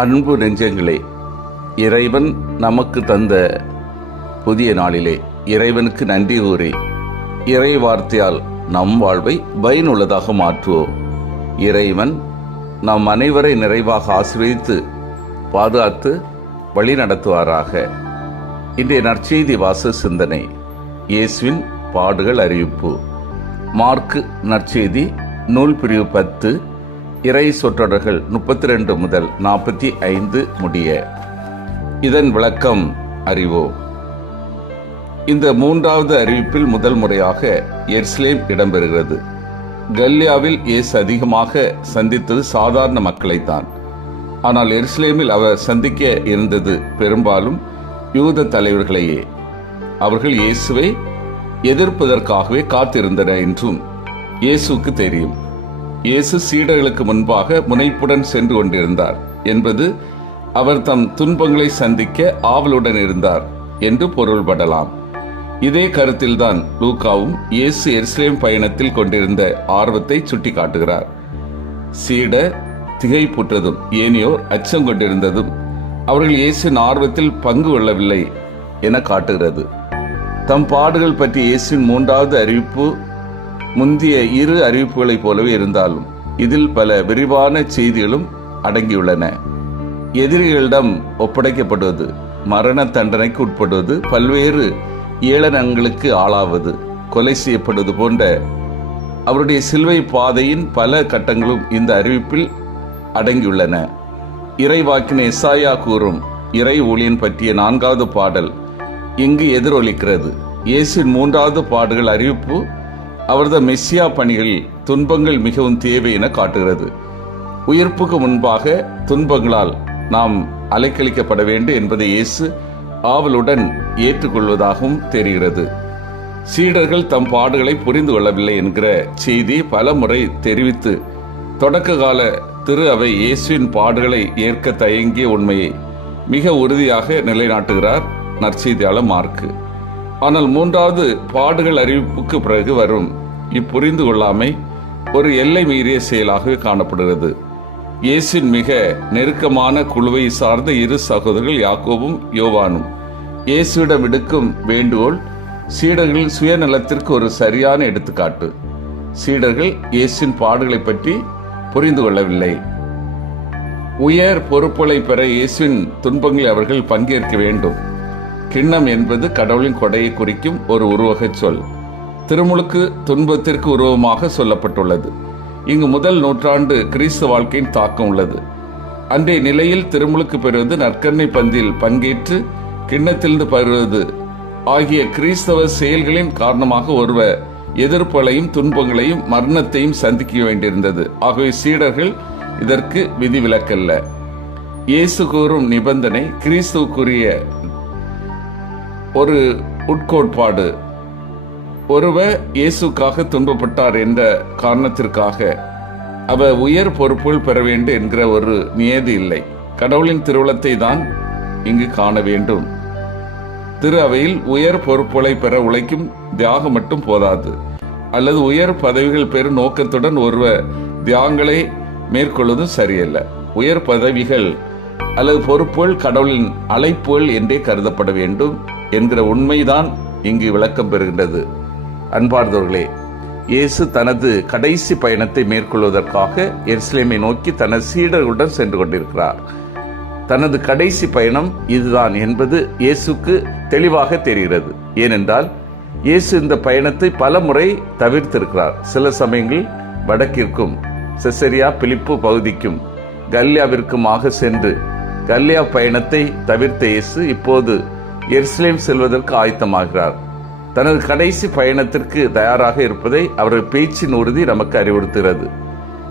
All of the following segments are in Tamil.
அன்பு நெஞ்சங்களே, இறைவன் நமக்கு தந்த புதிய நாளிலே இறைவனுக்கு நன்றி கூறி இறை வார்த்தையால் நம் வாழ்வை பயனுள்ளதாக மாற்றுவோம். இறைவன் நம் அனைவரை நிறைவாக ஆசீர்வதித்து பாதுகாத்து வழி நடத்துவாராக. இன்றைய நற்செய்தி வாச சிந்தனை, இயேசுவின் பாடுகள் அறிவிப்பு. மார்க்கு நற்செய்தி நூல் பிரிவு 10, இறை சொற்றொடர்கள் 32 முதல் 45 முடிய. இதன் விளக்கம் அறிவோம். இந்த மூன்றாவது அறிவிப்பில் முதல் முறையாக எருசலேம் இடம்பெறுகிறது. கலிலேயாவில் இயேசு அதிகமாக சந்தித்தது சாதாரண மக்களைத்தான். ஆனால் எருசலேமில் அவர் சந்திக்க இருந்தது பெரும்பாலும் யூத தலைவர்களையே. அவர்கள் இயேசுவை எதிர்ப்பதற்காகவே காத்திருந்தனர் என்றும் இயேசுக்கு தெரியும். இயேசு சீடர்களுக்கு முன்பாக முனைப்புடன் சென்று கொண்டிருந்தார் என்பது அவர் தம் துன்பங்களை சந்திக்க ஆவலுடன் இருந்தார் என்று பொருள்படலாம். இதே கருத்தில்தான் லூக்காவும் இயேசு எருசலேம் பயணத்தில் கொண்டிருந்த ஆர்வத்தை சுட்டிக்காட்டுகிறார். சீடர் திகைப்புற்றதும் ஏனையோர் அச்சம் கொண்டிருந்ததும் அவர்கள் இயேசுவின் ஆர்வத்தில் பங்கு கொள்ளவில்லை என காட்டுகிறது. தம் பாடுகள் பற்றி இயேசுவின் மூன்றாவது அறிவிப்பு முந்திய 2 அறிவிப்புகளைப் போலவே இருந்தாலும் இதில் பல விரிவான செய்திகளும் அடங்கியுள்ளன. எதிரிகளிடம் ஒப்படைக்கப்படுவது, மரண தண்டனைக்கு உட்படுவது, பல்வேறு ஏளனங்களுக்கு ஆளாவது, கொலை செய்யப்படுவது போன்ற அவருடைய சிலுவை பாதையின் பல கட்டங்களும் இந்த அறிவிப்பில் அடங்கியுள்ளன. இறைவாக்கின எசாயா கூறும் இறை ஊழியன் பற்றிய 4வது பாடல் இங்கு எதிரொலிக்கிறது. இயேசுவின் 3வது பாடுகள் அறிவிப்பு அவரது மெஸ்ஸியா பணிகளில் துன்பங்கள் மிகவும் தேவை என காட்டுகிறது. உயிர்ப்புக்கு முன்பாக துன்பங்களால் நாம் அலைக்கழிக்கப்பட வேண்டும் என்பதை இயேசு ஆவலுடன் ஏற்றுக்கொள்வதாகவும் தெரிகிறது. சீடர்கள் தம் பாடுகளை புரிந்து கொள்ளவில்லை என்கிற செய்தி பல முறை தெரிவித்து தொடக்க கால திரு அவை இயேசுவின் பாடுகளை ஏற்க தயங்கிய உண்மையை மிக உறுதியாக நிலைநாட்டுகிறார் நற்செய்தியாளர் மார்க்கு. ஆனால் 3வது பாடுகள் அறிவிப்புக்கு பிறகு வரும் இப்புரிந்து கொள்ளாமை ஒரு எல்லை மீறிய செயலாகவே காணப்படுகிறது. இயேசுவின் மிக நெருக்கமான குழுவை சார்ந்த 2 சகோதரர்கள் யாக்கோபும் யோவானும் இயேசுவிடம் விடுக்கும் வேண்டுகோள் சீடர்களின் சுயநலத்திற்கு ஒரு சரியான எடுத்துக்காட்டு. சீடர்கள் இயேசுவின் பாடுகளை பற்றி புரிந்து கொள்ளவில்லை. உயர் பொறுப்புகளை பெற இயேசுவின் துன்பங்களில் அவர்கள் பங்கேற்க வேண்டும். கிண்ணம் என்பது கடவுளின் கொடையை குறிக்கும் ஒரு உருவக சொல். திருமுழுக்கு துன்பத்திற்கு உருவமாக சொல்லப்பட்டுள்ளது. இங்கு முதல் நூற்றாண்டு கிறிஸ்து வாழ்க்கையின் தாக்கம் உள்ளது. அன்றைய நிலையில் திருமுழுக்கு பெறுவது, நற்கருணை பந்தியில் பங்கேற்று கிண்ணத்திலிருந்து பருவது ஆகிய கிறிஸ்தவ செயல்களின் காரணமாக ஒருவர் எதிர்ப்புகளையும் துன்பங்களையும் மரணத்தையும் சந்திக்க வேண்டியிருந்தது. ஆகவே சீடர்கள் இதற்கு விதிவிலக்கல்ல. இயேசு கூறும் நிபந்தனை கிறிஸ்துவுக்குரிய ஒரு உட்கோட்பாடு. ஒருவர் இயேசுக்காக துன்பப்பட்டார் என்ற காரணத்திற்காக அவர் உயர் பொறுப்புகள் பெற வேண்டும் என்கிற ஒரு நியதி இல்லை. கடவுளின் திருவுளத்தை தான் இங்கு காண வேண்டும். திரு அவையில் உயர் பொறுப்புகளை பெற உழைக்கும் தியாகம் மட்டும் போதாது. அல்லது உயர் பதவிகள் பெறும் நோக்கத்துடன் ஒருவர் தியாகங்களை மேற்கொள்வதும் சரியல்ல. உயர் பதவிகள் அல்லது பொறுப்புகள் கடவுளின் அழைப்புகள் என்றே கருதப்பட வேண்டும் என்கிற உண்மைதான் இங்கு விளக்கம் பெறுகின்றது. அன்பார்ந்தவர்களே, இயேசு தனது கடைசி பயணத்தை மேற்கொள்வதற்காக எருசலேமை நோக்கி தனது சீடர்களுடன் சென்று கொண்டிருக்கிறார். தனது கடைசி பயணம் இதுதான் என்பது இயேசுக்கு தெளிவாக தெரிகிறது. ஏனென்றால் இயேசு இந்த பயணத்தை பல முறை தவிர்த்திருக்கிறார். சில சமயங்கள் வடக்கிற்கும் செசரியா பிலிப்பு பகுதிக்கும் கலிலேயாவிற்குமாக சென்று கலிலேயா பயணத்தை தவிர்த்த இயேசு இப்போது எருசலேம் செல்வதற்கு ஆயத்தமாகிறார். தனது கடைசி பயணத்திற்கு தயாராக இருப்பதை அவரது பேச்சின் உறுதி நமக்கு அறிவுறுத்துகிறது.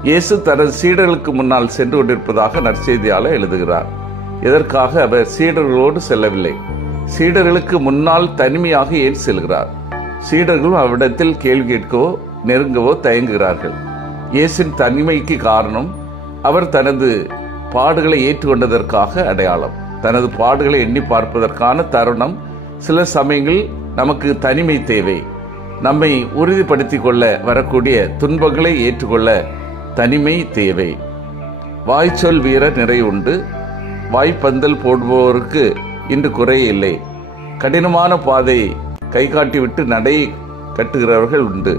இயேசு தனது சீடர்களுக்கு முன்னால் சென்று கொண்டிருப்பதாக நற்செய்தியாளர் எழுதுகிறார். இதற்காக அவர் சீடர்களோடு செல்லவில்லை. சீடர்களுக்கு முன்னால் தனிமையாக ஏன் செல்கிறார்? சீடர்களும் அவ்விடத்தில் கேள்வி கேட்கவோ நெருங்கவோ தயங்குகிறார்கள். இயேசுவின் தனிமைக்கு காரணம் அவர் தனது பாடுகளை ஏற்றுக்கொண்டதற்காக அடையாளம். தனது பாடுகளை எண்ணி பார்ப்பதற்கான தருணம். சில சமயங்களில் நமக்கு தனிமை தேவை. நம்மை உறுதிப்படுத்திக் கொள்ள வரக்கூடிய துன்பங்களை ஏற்றுக்கொள்ள தனிமை தேவை. வாய்ச்சொல் வீரர் நிறைய உண்டு, வாய்ப்பந்தல் போடுபவருக்கு இன்று குறையே இல்லை. கடினமான பாதை கை காட்டிவிட்டு நடை கட்டுகிறவர்கள் உண்டு.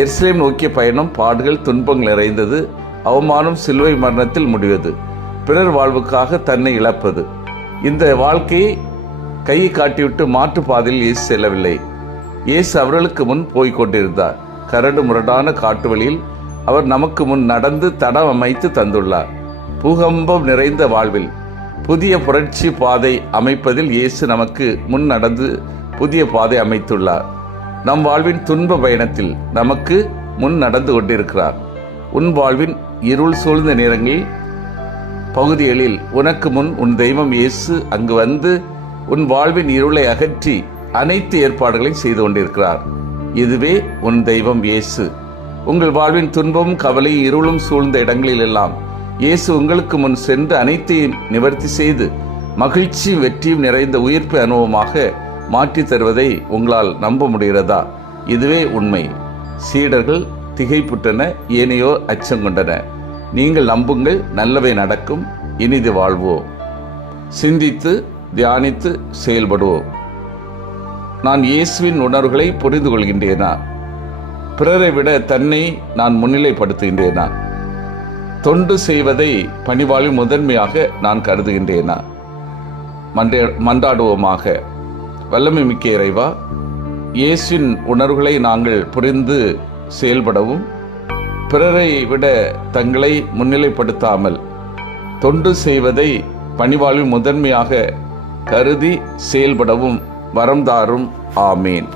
எருசலேம் நோக்கிய பயணம் பாடுகள் துன்பங்கள் நிறைந்தது. அவமானம் சிலுவை மரணத்தில் முடிவது. பிறர் வாழ்வுக்காக தன்னை இழப்பது. இந்த வாழ்க்கையை கையை காட்டிவிட்டு மாற்று பாதையில் இயேசு செல்லவில்லை. இயேசு அவர்களுக்கு முன் போய்க் கொண்டிருந்தார். கரடு முரடான காட்டு வழியில் அவர் நமக்கு முன் நடந்து தடம் அமைத்து தந்துள்ளார். பூகம்பம் நிறைந்த வாழ்வில் புதிய புரட்சி பாதை அமைப்பதில் இயேசு நமக்கு முன் நடந்து புதிய பாதை அமைத்துள்ளார். நம் வாழ்வின் துன்ப பயணத்தில் நமக்கு முன் நடந்து கொண்டிருக்கிறார். உன் வாழ்வின் இருள் சூழ்ந்த நேரங்களில் பகுதிகளில் உனக்கு முன் உன் தெய்வம் இயேசு அங்கு வந்து உன் வாழ்வின் இருளை அகற்றி அனைத்து ஏற்பாடுகளையும் செய்து கொண்டிருக்கிறார். இதுவே உன் தெய்வம் இயேசு. உங்கள் வாழ்வின் துன்பமும் கவலையும் இருளும் சூழ்ந்த இடங்களில் எல்லாம் இயேசு உங்களுக்கு முன் சென்று அனைத்தையும் நிவர்த்தி செய்து மகிழ்ச்சியும் வெற்றியும் நிறைந்த உயிர்ப்பு அனுபவமாக மாற்றி தருவதை உங்களால் நம்ப முடிகிறதா? இதுவே உண்மை. சீடர்கள் திகைப்புற்றன, ஏனையோர் அச்சம் கொண்டன. நீங்கள் நம்புங்கள், நல்லவை நடக்கும், இனிது வாழ்வோம். சிந்தித்து தியானித்து செயல்படுவோம். நான் இயேசுவின் உணர்வுகளை புரிந்து கொள்கின்றேனா? பிறரை விட தன்னை நான் முன்னிலைப்படுத்துகின்றேனா? தொண்டு செய்வதை பணிவாளில் முதன்மையாக நான் கருதுகின்றேனா? மன்றாடுவோமாக. வல்லமை மிக்க இறைவா, இயேசுவின் உணர்வுகளை நாங்கள் புரிந்து செயல்படவும் பிறரை விட தங்களை முன்னிலைப்படுத்தாமல் தொண்டு செய்வதை பணிவாளில் முதன்மையாக கருதி செயல்படவும் வரம் தாரும். ஆமேன்.